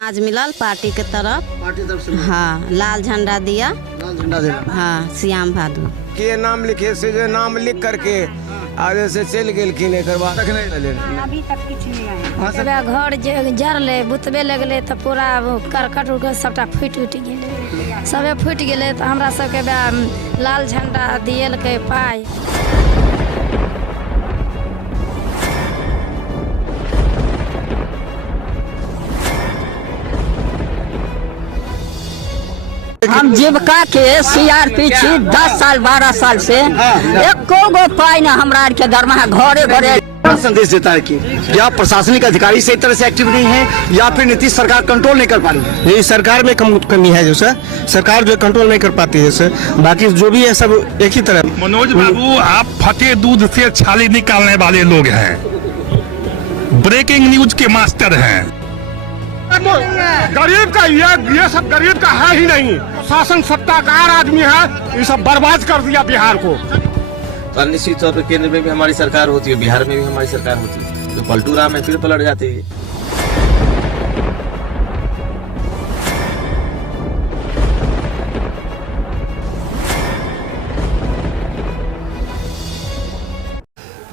आज मिलल पार्टी के तरफ से हाँ लाल झंडा दिया। लाल झंडा दिया हाँ श्याम भादु के नाम लिखे से जो नाम लिख करके आगे से चल गेलखिन एकर बाद अभी तक कुछ नहीं आया। घर जरले बुतबे लगले तो पूरा करकट उरकट सबटा फूट गेले, सबे फूट गेले तो हमरा सबके लाल झंडा दिएलकै पाई। हम जीविका के सीआरपी छी 10 साल 12 साल से एको गो पाई ना हमरा के दरमाहा घरे घरे। संदेश देता है कि या प्रशासनिक अधिकारी सही तरह से एक्टिव नहीं है या फिर नीतीश सरकार कंट्रोल नहीं कर पा रही है। ये सरकार में कमी है जो सर, सरकार जो कंट्रोल नहीं कर पाती है सर, बाकी जो भी है सब एक ही तरह। मनोज बाबू, आप फटे दूध से छाली निकालने वाले लोग हैं, ब्रेकिंग न्यूज के मास्टर हैं। गरीब का ये सब गरीब का है ही नहीं। शासन सत्ताकार आदमी है, ये सब बर्बाद कर दिया बिहार को। तो निश्चित तौर पर केंद्र में भी हमारी सरकार होती है, बिहार में भी हमारी सरकार होती है, तो पलटू राम है फिर पलट जाते हैं।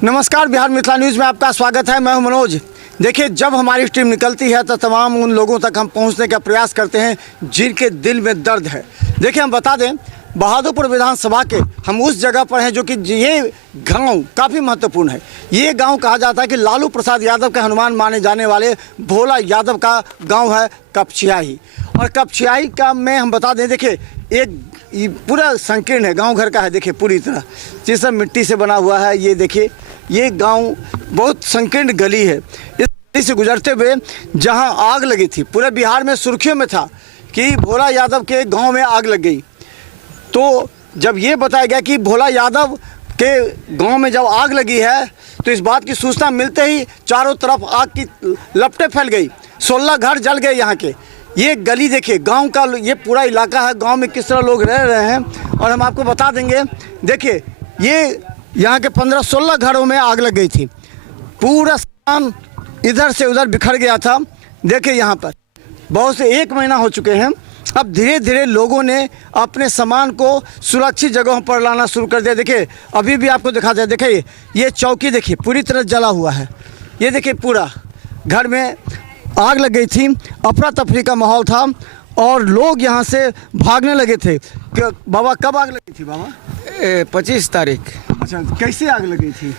नमस्कार, बिहार मिथिला न्यूज में आपका स्वागत है। मैं हूं मनोज। देखिए, जब हमारी टीम निकलती है तो तमाम उन लोगों तक हम पहुंचने का प्रयास करते हैं जिनके दिल में दर्द है। देखिए, हम बता दें, बहादुरपुर विधानसभा के हम उस जगह पर हैं जो कि ये गांव काफ़ी महत्वपूर्ण है। ये गांव कहा जाता है कि लालू प्रसाद यादव के हनुमान माने जाने वाले भोला यादव का गांव है कपछियाही। और कपछियाही का में हम बता दें, देखिए एक पूरा संकीर्ण है, गांव घर का है। देखिए पूरी तरह ये सब मिट्टी से बना हुआ है। ये देखिए, ये गांव बहुत संकीर्ण गली है। इस गली से गुजरते हुए जहां आग लगी थी, पूरे बिहार में सुर्खियों में था कि भोला यादव के गांव में आग लग गई। तो जब ये बताया गया कि भोला यादव के गांव में जब आग लगी है तो इस बात की सूचना मिलते ही चारों तरफ आग की लपटें फैल गई। 16 घर जल गए यहाँ के। ये गली देखिए, गांव का ये पूरा इलाका है, गांव में किस तरह लोग रह रहे हैं और हम आपको बता देंगे। देखिए, ये यहाँ के 15-16 घरों में आग लग गई थी। पूरा सामान इधर से उधर बिखर गया था। देखिए यहाँ पर बहुत से 1 महीना हो चुके हैं। अब धीरे धीरे लोगों ने अपने सामान को सुरक्षित जगहों पर लाना शुरू कर दिया। देखिए, अभी भी आपको दिखाते हैं। देखिए, ये चौकी देखिए पूरी तरह जला हुआ है। ये देखिए, पूरा घर में आग लग गई थी, अफरा तफरी का माहौल था और लोग यहाँ से भागने लगे थे। बाबा, कब आग लगी थी बाबा? 25 तारीख। अच्छा, कैसे आग लगी थी?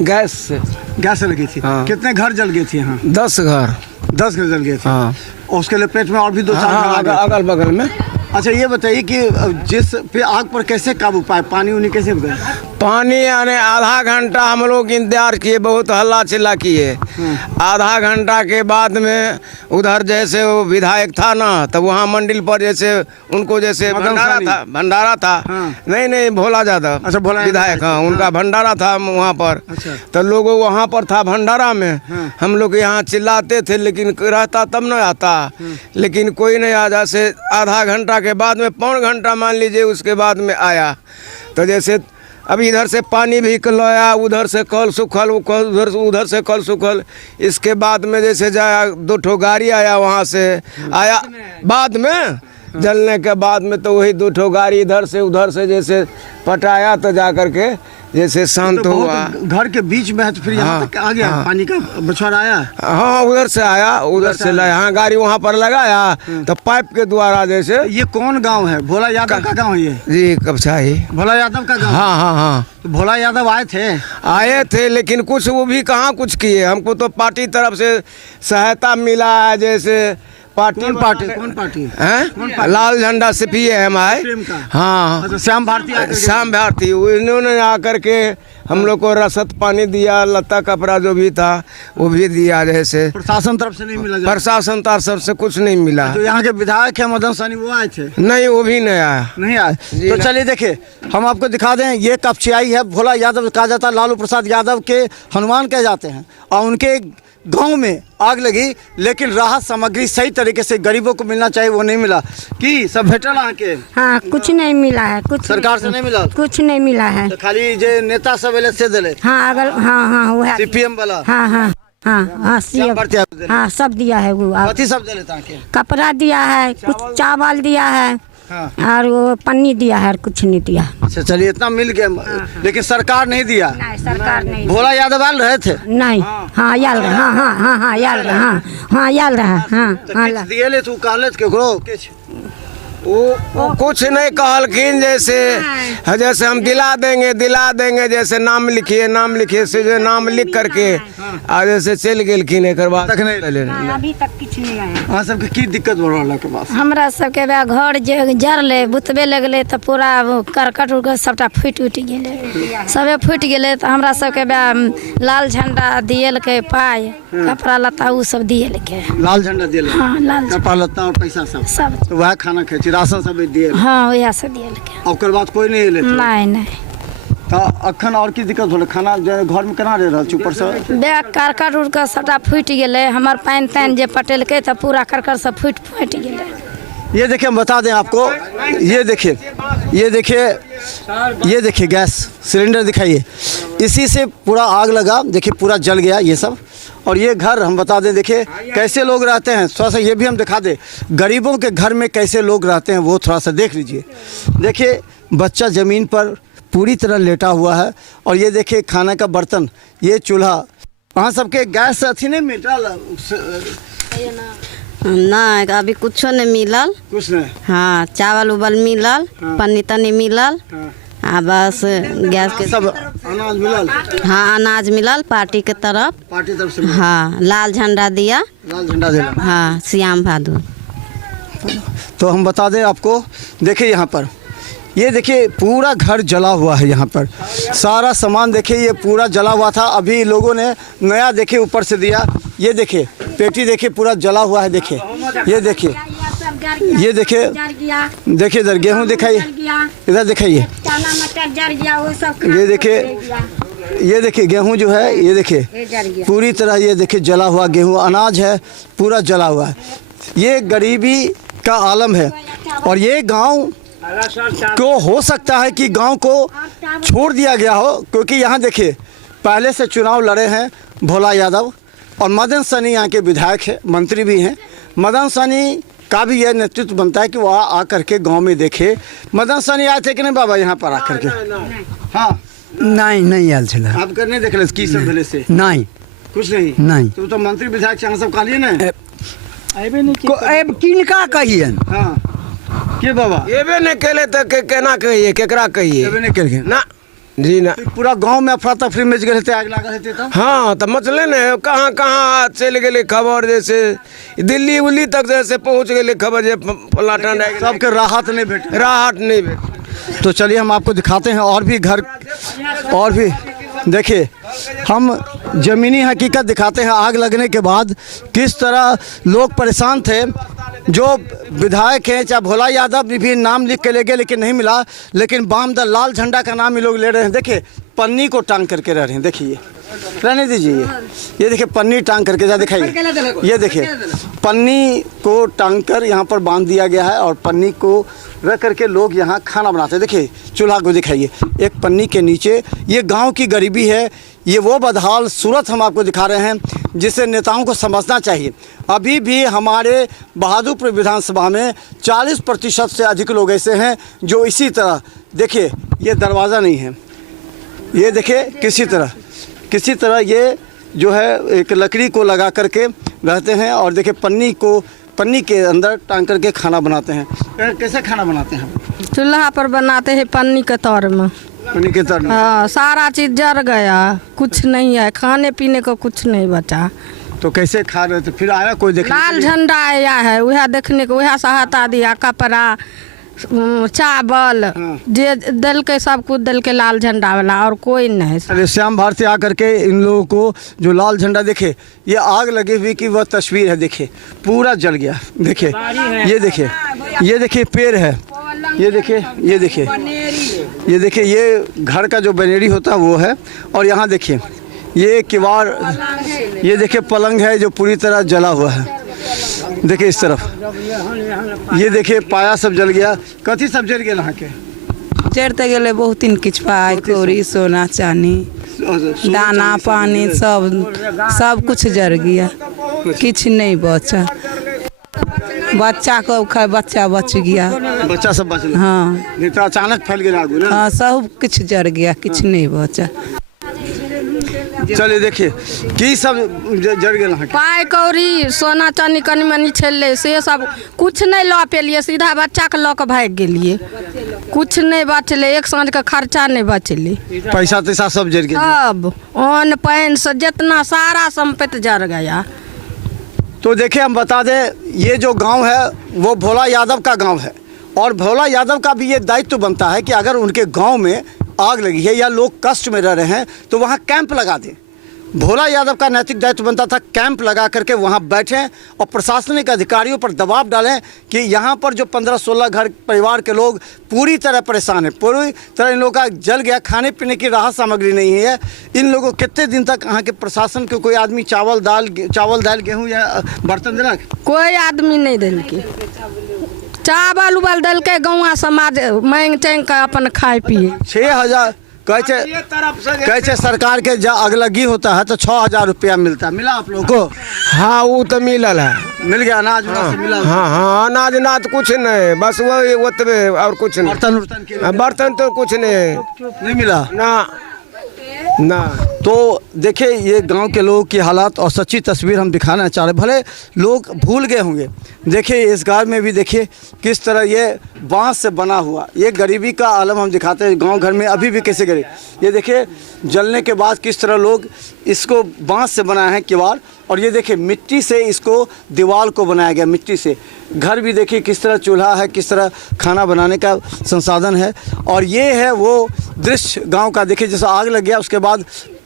गैस से लगी थी। हाँ। कितने घर जल गए थे यहाँ? 10 घर। 10 घर जल गए थे। हाँ। उसके लपेट में और भी 2-4 घर अगल बगल में। अच्छा, ये बताइए कि जिस पे आग पर कैसे काबू पाए, पानी उनी कैसे गए? पानी आने आधा घंटा हम लोग इंतजार किए, बहुत हल्ला चिल्ला किए। आधा घंटा के बाद में उधर जैसे वो विधायक था ना, तो वहाँ मंडिल पर जैसे उनको जैसे भंडारा था। हाँ। नहीं भोला यादव। अच्छा, भोला विधायक, हाँ, उनका भंडारा था वहाँ पर। अच्छा। तो लोग वहाँ पर था भंडारा में। हाँ। हम लोग यहाँ चिल्लाते थे, लेकिन रहता तब न आता, लेकिन कोई नहीं आ। जैसे आधा घंटा के बाद में, पौन घंटा मान लीजिए, उसके बाद में आया। तो जैसे अभी इधर से पानी भी लाया, उधर से कल सूखल, उधर से कल सूखल। इसके बाद में जैसे जाया 2 ठो गाड़ी आया, वहाँ से आया। बाद में जलने के बाद में तो वही 2 ठो गाड़ी इधर से उधर से जैसे पटाया, तो जा करके जैसे शांत तो हुआ। घर के बीच में है तो फिर यहाँ तक आ गया। हाँ। पानी का बछवाड़ा आया। हाँ, उधर से आया, उधर से लाया। हाँ, गाड़ी वहाँ पर लगाया तो पाइप के द्वारा जैसे। ये कौन गांव है? भोला यादव का गांव है ये? जी, कपछियाही। भोला यादव का गांव? हाँ। तो भोला यादव आए थे, लेकिन कुछ वो भी कहाँ कुछ किए। हमको तो पार्टी तरफ से सहायता मिला है, जैसे कौन पार्टी है? लाल झंडा CPM है। हाँ। अच्छा, श्याम भारती उन्होंने आकर के हम लोग को रसद पानी दिया, लत्ता कपड़ा जो भी था वो भी दिया। जैसे प्रशासन तरफ से नहीं मिला? प्रशासन तरफ से कुछ नहीं मिला। तो यहाँ के विधायक है मदन सहनी, वो आए थे? नहीं, वो भी नहीं आया। नहीं आए। तो चलिए देखिए, हम आपको दिखा दें। ये कपछियाही है। भोला यादव कहा जाता है, लालू प्रसाद यादव के हनुमान कहे जाते हैं। और उनके गांव में आग लगी, लेकिन राहत सामग्री सही तरीके से गरीबों को मिलना चाहिए वो नहीं मिला। कि सब भेटल के? हाँ, कुछ नहीं मिला है। कुछ सरकार से नहीं मिला? कुछ नहीं मिला है। तो खाली जे नेता सब एले से दिले? हाँ, अगर हाँ, वो है CPM वाला। हाँ। हाँ श्याम भारती आप दे हाँ सब दिया है वो कथी सब दे लेता के कपड़ा दिया है, कुछ चावल दिया है हाँ। और वो पन्नी दिया है और कुछ नहीं दिया। अच्छा चलिए इतना मिल गया, लेकिन सरकार नहीं दिया। नहीं सरकार नहीं। भोला यादव आल रहे थे नहीं हाँ याल रहा हाँ याल रहा हाँ याल रहा हाँ किछ दिए ले तू कहले केकरो किछ वो कुछ नहीं कहलखिन, जैसे हम दिला देंगे जैसे नाम लिखिए से जो नाम लिख करके आज जैसे चल गेलखिन एक बाद तक नहीं अभी तक कुछ नहीं आया। हाँ सबके की दिक्कत बढ़ रहा के पास हमरा सबके बा घर जरले बुतबे लगले तो पूरा करकट उरकट सबटा फूट उठ गेले, सबे फूट गेले तो हमरा सबके बा लाल झंडा दियल के पाय कपड़ा लत्ता उ सब दियल के लाल झंडा दिए हाँ लाल कपड़ा लत्ता और पैसा सब सब वह खाना खाई राशन सब दिए हाँ वह सब दियल के ओकर बाद कोई नहीं ले नहीं तो अखन और की दिक्कत हो खाना घर में केना रह रहल ऊपर से बे करकट उरकट सबटा फूट गेले, हमर पानि तानि जे पटेलकै तो पूरा करकट सब फूट गेले। ये देखिए हम बता दें आपको, ये देखिए गैस सिलेंडर दिखाइए, इसी से पूरा आग लगा, देखिए पूरा जल गया ये सब। और ये घर हम बता दें, देखिए कैसे लोग रहते हैं, थोड़ा सा ये भी हम दिखा दें गरीबों के घर में कैसे लोग रहते हैं, वो थोड़ा सा देख लीजिए। देखिए बच्चा ज़मीन पर पूरी तरह लेटा हुआ है और ये देखिए खाने का बर्तन, ये चूल्हा, वहाँ सबके गैस अथी नहीं मिलल नहीं अभी कुछो नहीं मिलल, कुछ नहीं। हाँ चावल उबल मिलल, पन्नी तनी मिलल, आ बस गैस के सब अनाज मिलल, हाँ अनाज मिलल पार्टी के तरफ से मिलल। हाँ लाल झंडा दिया, लाल झंडा दिला। हाँ श्याम भादुर। तो हम बता दें आपको, देखिए यहाँ पर ये देखिए पूरा घर जला हुआ है, यहाँ पर सारा सामान देखिए ये पूरा जला हुआ था, अभी लोगों ने नया देखिए ऊपर से दिया। ये देखिए पेटी देखिए पूरा जला हुआ है, देखिए ये देखिए इधर गेहूँ दिखाइए, इधर दिखाइए, ये देखिए गेहूँ जो है, ये देखिए पूरी तरह ये देखिए जला हुआ गेहूँ, अनाज है पूरा जला हुआ है। ये गरीबी का आलम है और ये गांव को हो सकता है कि गांव को छोड़ दिया गया हो, क्योंकि यहाँ देखिए पहले से चुनाव लड़े हैं भोला यादव और मदन सैनी यहाँ के विधायक है, मंत्री भी हैं। मदन सैनी का भी यह नेतृत्व बनता है कि वह आकर के गांव में देखे। मदन सैनी आए थे कि नहीं बाबा यहाँ पर आकर के? हाँ नहीं आयल छे। आप करने देख ले की सब भेले से? नहीं कुछ नहीं। तो मंत्री विधायक यहाँ सब कहलिए ना किनका कहियन? हाँ के बाबा एबे नहीं केले तो केना कहिए, केकरा कहिए? नहीं केलखिन ना जी ना। पूरा गांव में अफरा तफरी मच गए थे, आग लागल थे तो हाँ तो मचले न कहाँ कहाँ चल गए खबर, जैसे दिल्ली उल्ली तक जैसे पहुँच गए खबर, जे पलाटन सबके राहत नहीं भेटे, राहत नहीं भेटे। तो चलिए हम आपको दिखाते हैं और भी घर, और भी देखिए हम ज़मीनी हकीकत दिखाते हैं। आग लगने के बाद किस तरह लोग परेशान थे, जो विधायक हैं चाहे भोला यादव भी नाम लिख के ले गए लेकिन नहीं मिला, लेकिन वामदल लाल झंडा का नाम ये लोग ले रहे हैं। देखिए पन्नी को टांग करके रह रहे हैं, देखिए रहने दीजिए, ये देखिए पन्नी टांग करके जा दिखाइए, ये देखिए पन्नी को टांग कर यहाँ पर बांध दिया गया है और पन्नी को रख करके लोग यहाँ खाना बनाते हैं। देखिए चूल्हा को दिखाइए, एक पन्नी के नीचे। ये गांव की गरीबी है, ये वो बदहाल सूरत हम आपको दिखा रहे हैं जिसे नेताओं को समझना चाहिए। अभी भी हमारे बहादुरपुर विधानसभा में 40% से अधिक लोग ऐसे हैं जो इसी तरह, देखिए ये दरवाज़ा नहीं है, ये देखिए किसी तरह ये जो है एक लकड़ी को लगा करके रहते हैं और देखिए पन्नी के अंदर टांग करके खाना बनाते हैं। कैसे खाना बनाते हैं? चूल्हा पर बनाते हैं पन्नी के तौर में। पन्नी के तौर में? हाँ सारा चीज जल गया, कुछ नहीं है, खाने पीने को कुछ नहीं बचा। तो कैसे खा रहे थे? फिर आया कोई देखने? लाल झंडा आया है, वह देखने को, वह सहायता दिया, कपड़ा चावल जे दल के सब कुछ दल के लाल झंडा वाला, और कोई नहीं। अरे श्याम भारती आकर के इन लोगों को जो लाल झंडा, देखे ये आग लगी हुई की वह तस्वीर है, देखिए पूरा जल गया। देखिए ये देखिए पेड़ है, ये देखिए ये घर का जो बनेरी होता है वो है। और यहाँ देखिए ये किवाड़, ये देखिए पलंग है जो पूरी तरह जला हुआ है। देखिए इस तरफ, ये देखिए पाया सब जल गया। कथी सब जल गया यहाँ के? जड़ते गए बहुत दिन किच पाई कौड़ी सोना चांदी दाना पानी सब कुछ जर गया, किछ नहीं बचा। बच्चा को खाए, बच्चा बच गया, बच्चा सब बच गया। हाँ नहीं तो अचानक फैल गया आग ना। हाँ सब कुछ जर गया, किछ नहीं बचा। चलिए देखिए की सब जड़ गया। पाई कौड़ी सोना चांदी कनी मनी छेले से सब कुछ नहीं ला पेलिए, सीधा बच्चा के लऽ के भाग गेलिए, कुछ नहीं बचले, एक सांझ के खर्चा नहीं बचले, पैसा तैसा सब जड़ गया, सब अन्न पानी से जितना सारा संपत्ति जर गया। तो देखिए हम बता दें ये जो गांव है वो भोला यादव का गांव है, और भोला यादव का भी ये दायित्व बनता है कि अगर उनके गांव में आग लगी है या लोग कष्ट में रह रहे हैं तो वहाँ कैंप लगा दें। भोला यादव का नैतिक दायित्व बनता था कैंप लगा करके वहाँ बैठें और प्रशासनिक अधिकारियों पर दबाव डालें कि यहाँ पर जो 15-16 घर परिवार के लोग पूरी तरह परेशान हैं, पूरी तरह इन लोगों का जल गया, खाने पीने की राहत सामग्री नहीं है। इन लोगों कितने दिन तक यहाँ के प्रशासन के कोई आदमी चावल दाल गेहूँ या बर्तन दिला? कोई आदमी नहीं दिल के चावल उबल दल के गाँव समाज मांग चांग के अपन खाए पिए। 6,000 कैसे सरकार के जब अगलगी होता है तो 6,000 रुपया मिलता है, मिला आप लोगों को? हाँ वो तो मिलल है, मिल गया अनाज से मिला? हाँ अनाज नाज कुछ नहीं, बस वही ओतबे और कुछ नहीं। बर्तन तो कुछ नहीं मिला ना। तो देखिए ये गांव के लोगों की हालात और सच्ची तस्वीर हम दिखाना चाह रहे हैं। भले लोग भूल गए होंगे, देखिए इस गांव में भी देखिए किस तरह ये बांस से बना हुआ, ये गरीबी का आलम हम दिखाते हैं गांव घर में अभी भी कैसे गरीब। ये देखिए जलने के बाद किस तरह लोग इसको बांस से बनाए हैं किवाड़, और ये देखिए मिट्टी से इसको दीवार को बनाया गया, मिट्टी से। घर भी देखिए किस तरह चूल्हा है, किस तरह खाना बनाने का संसाधन है। और ये है वो दृश्य गांव का। देखिए जैसे आग लग गया उसके बाद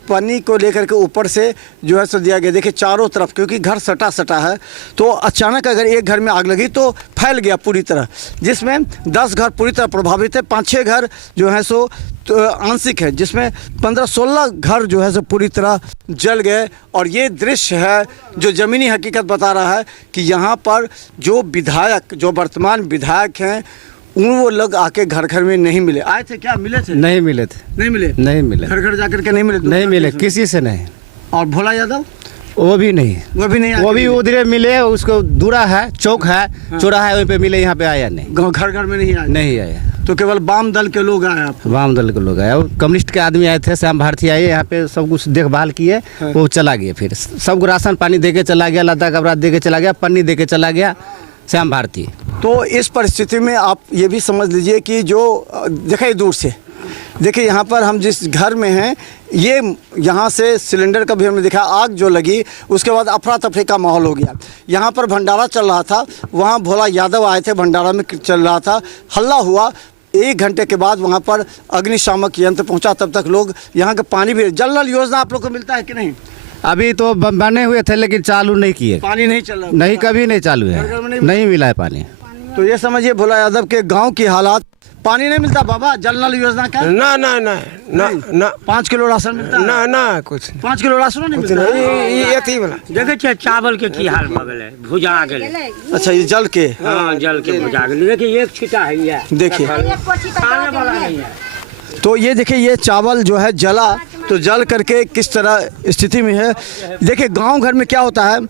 पन्नी को लेकर के ऊपर से जो है सो दिया गया। देखिए चारों तरफ, क्योंकि घर सटा है तो अचानक अगर एक घर में आग लगी तो फैल गया पूरी तरह, जिसमें 10 घर पूरी तरह प्रभावित है, 5-6 घर जो है सो तो आंशिक है, जिसमें 15-16 घर जो है सो पूरी तरह जल गए। और ये दृश्य है जो ज़मीनी हकीकत बता रहा है कि यहाँ पर जो विधायक, जो वर्तमान विधायक हैं, वो लोग आके घर घर में नहीं मिले। आए थे क्या? मिले थे? नहीं मिले थे। नहीं मिले घर घर जाकर के नहीं मिले किसी से नहीं। और भोला यादव वो भी नहीं, वो भी उधरे मिले, उसको दूरा है, चौक है, चौराहा वहीं पे मिले, यहाँ पे आया नहीं, घर घर में नहीं आया। तो केवल वाम दल के लोग आए? वाम दल के लोग आए, कम्युनिस्ट के आदमी आए थे, श्याम भारती आए, यहाँ पे सब कुछ देखभाल किए, वो चला गया। फिर सबको राशन पानी दे के चला गया, लद्दा कपड़ा दे के चला गया, पन्नी दे के चला गया श्याम भारती। तो इस परिस्थिति में आप ये भी समझ लीजिए कि जो देखिए दूर से देखिए यहाँ पर हम जिस घर में हैं, ये यहाँ से सिलेंडर का भी हमने देखा, आग जो लगी उसके बाद अफरा तफरी का माहौल हो गया। यहाँ पर भंडारा चल रहा था, वहाँ भोला यादव आए थे, भंडारा में चल रहा था, हल्ला हुआ। 1 घंटे के बाद वहाँ पर अग्निशामक यंत्र पहुँचा, तब तक लोग यहाँ का पानी भी। जल नल योजना आप लोग को मिलता है कि नहीं? अभी तो बने हुए थे लेकिन चालू नहीं किए, पानी नहीं चल रहा? नहीं, कभी नहीं चालू है, नहीं मिला है पानी। तो ये समझिए भोला यादव के गांव की हालात। पानी नहीं मिलता बाबा? जल नल योजना का? ना 5 किलो राशन मिलता? ना कुछ 5 किलो राशन नहीं मिलता। ये वाला देखे चावल के की हाल भ गेलै, भुजा गेलै। अच्छा ये जल के? हाँ जल के भुजा गेलै। देखिए एक छिटा है ये, देखिए खाने वाला नहीं है। तो ये देखिए ये चावल जो है जला, तो जल करके किस तरह स्थिति में है। देखिए गांव घर में क्या होता है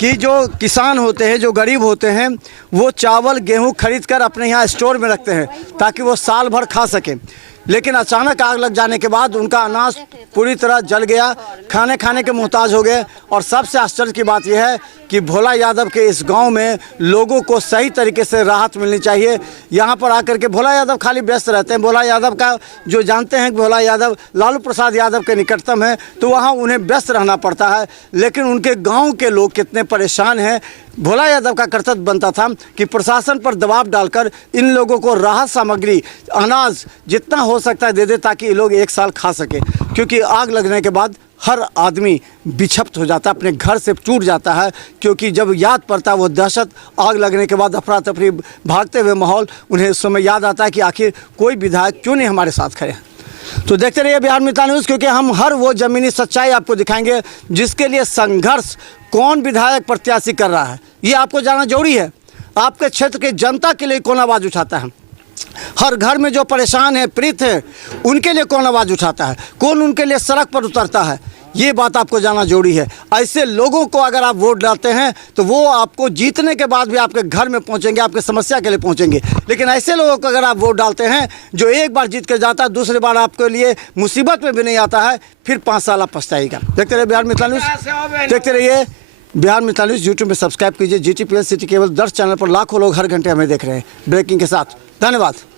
कि जो किसान होते हैं, जो गरीब होते हैं, वो चावल गेहूं खरीद कर अपने यहाँ स्टोर में रखते हैं ताकि वो साल भर खा सकें। लेकिन अचानक आग लग जाने के बाद उनका अनाज पूरी तरह जल गया, खाने के मोहताज हो गए। और सबसे आश्चर्य की बात यह है कि भोला यादव के इस गांव में लोगों को सही तरीके से राहत मिलनी चाहिए। यहाँ पर आकर के भोला यादव खाली व्यस्त रहते हैं। भोला यादव का जो जानते हैं कि भोला यादव लालू प्रसाद यादव के निकटतम है, तो वहाँ उन्हें व्यस्त रहना पड़ता है। लेकिन उनके गाँव के लोग कितने परेशान हैं। भोला यादव का कर्तव्य बनता था कि प्रशासन पर दबाव डालकर इन लोगों को राहत सामग्री, अनाज जितना हो सकता है दे दे, ताकि ये लोग 1 साल खा सके। क्योंकि आग लगने के बाद हर आदमी बिछप्त हो जाता है, अपने घर से टूट जाता है। क्योंकि जब याद पड़ता है वो दहशत, आग लगने के बाद अफरा तफरी, भागते हुए माहौल, उन्हें उस समय याद आता है कि आखिर कोई विधायक क्यों नहीं हमारे साथ खड़े हैं। तो देखते रहिए बिहार मित्र न्यूज़, क्योंकि हम हर वो ज़मीनी सच्चाई आपको दिखाएंगे जिसके लिए संघर्ष कौन विधायक प्रत्याशी कर रहा है, ये आपको जानना जरूरी है। आपके क्षेत्र के जनता के लिए कौन आवाज़ उठाता है। हर घर में जो परेशान है, पीड़ित है, उनके लिए कौन आवाज़ उठाता है, कौन उनके लिए सड़क पर उतरता है, ये बात आपको जानना जरूरी है। ऐसे लोगों को अगर आप वोट डालते हैं तो वो आपको जीतने के बाद भी आपके घर में पहुंचेंगे, आपके समस्या के लिए पहुंचेंगे। लेकिन ऐसे लोगों को अगर आप वोट डालते हैं जो एक बार जीत कर जाता है, दूसरी बार आपके लिए मुसीबत में भी नहीं आता है, फिर 5 साल आप पछताएगा। देखते रहिए बिहार मिथिला न्यूज़, देखते रहिए बिहार मिथिला न्यूज़। यूट्यूब में सब्सक्राइब कीजिए। GTPL सिटी केबल 10 चैनल पर लाखों लोग हर घंटे हमें देख रहे हैं ब्रेकिंग के साथ। धन्यवाद।